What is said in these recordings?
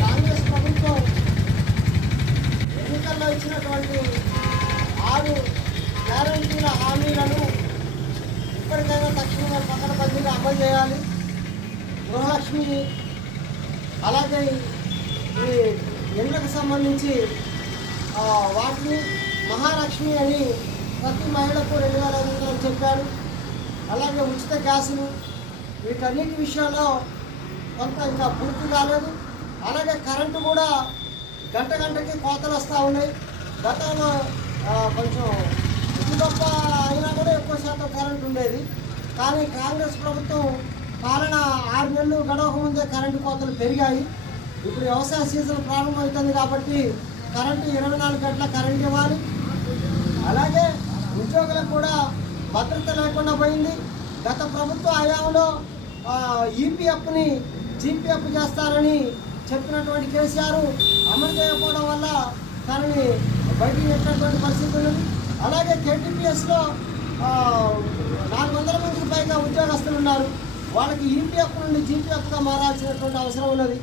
కాంగ్రెస్ ప్రభుత్వం ఎన్నికల్లో ఇచ్చినటువంటి 6 గ్యారంటీల హామీలను ఇప్పటికైనా తక్షణమే పకడ్బందీగా అమలు చేయాలి. గృహలక్ష్మి, అలాగే ఈ ఇళ్లకు సంబంధించి వాటిని మహాలక్ష్మి అని ప్రతి మహిళకు 2,500 చెప్పారు. అలాగే ఉచిత గ్యాసులు, వీటన్నిటి విషయంలో కొంత ఇంకా పూర్తి కాలేదు. అలాగే కరెంటు కూడా గంటకి కోతలు వస్తూ ఉన్నాయి. గతంలో కొంచెం ఇది గొప్ప అయినా కూడా ఎక్కువ శాతం కరెంటు ఉండేది. కానీ కాంగ్రెస్ ప్రభుత్వం పాలన 6 నెలలు గడవక ముందే కరెంటు కోతలు పెరిగాయి. ఇప్పుడు వ్యవసాయ సీజన్ ప్రారంభమవుతుంది కాబట్టి కరెంటు 24 గంటల కరెంట్ ఇవ్వాలి. అలాగే ఉద్యోగులకు కూడా భద్రత లేకుండా పోయింది. గత ప్రభుత్వ హయాంలో ఈపీఎఫ్ని జీపీఎఫ్ చేస్తారని చెప్పినటువంటి కేసీఆర్ అమలు చేయకపోవడం వల్ల తనని బయటికి పెట్టినటువంటి పరిస్థితి ఉన్నది. అలాగే కేటీపీఎస్లో 400 మందికి పైగా ఉద్యోగస్తులు ఉన్నారు. వాళ్ళకి ఈపీఎఫ్ నుండి జీపీఎఫ్గా మారాల్సినటువంటి అవసరం ఉన్నది.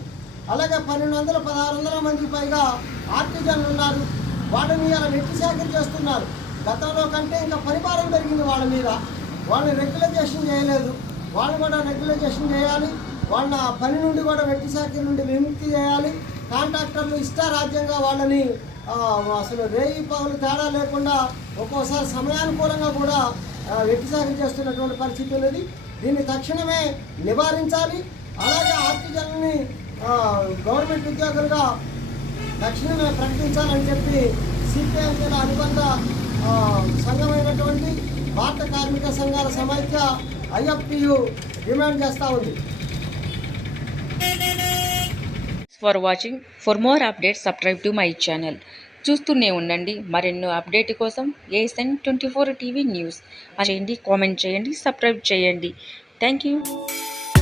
అలాగే 1,200, 1,600 మందికి పైగా ఆర్టిజన్లు ఉన్నారు. వాళ్ళని ఇలా వెట్టి సేకరణ చేస్తున్నారు. గతంలో కంటే ఇంకా పరిమాణం పెరిగింది వాళ్ళ మీద. వాళ్ళని రెగ్యులైజేషన్ చేయలేదు. వాళ్ళు కూడా రెగ్యులైజేషన్ చేయాలి. వాళ్ళ పని నుండి కూడా వెట్టి సేకరణ నుండి విముక్తి చేయాలి. కాంట్రాక్టర్లు ఇష్టారాజ్యంగా వాళ్ళని అసలు రేయి పౌలు తేడా లేకుండా ఒక్కోసారి సమయానుకూలంగా కూడా వెట్టి సేకరణ చేస్తున్నటువంటి పరిస్థితి ఉన్నది. దీన్ని తక్షణమే నివారించాలి. అలాగే ఆర్టిజన్ని గవర్నమెంట్ ఉద్యోగులుగా తక్షణమే ప్రకటించాలని చెప్పి సిపిఎం అనుబంధ సంఘమైనటువంటి భారత కార్మిక సంఘాల సమైక్య ఐఎఫ్టియు డిమాండ్ చేస్తూ ఉంది. For watching. For more updates subscribe to my channel. చూస్తూనే ఉండండి మరెన్నో అప్డేట్ కోసం ఏఎస్ఎన్ 24 టీవీ న్యూస్ చేయండి, కామెంట్ చేయండి, సబ్స్క్రైబ్ చేయండి. Thank you.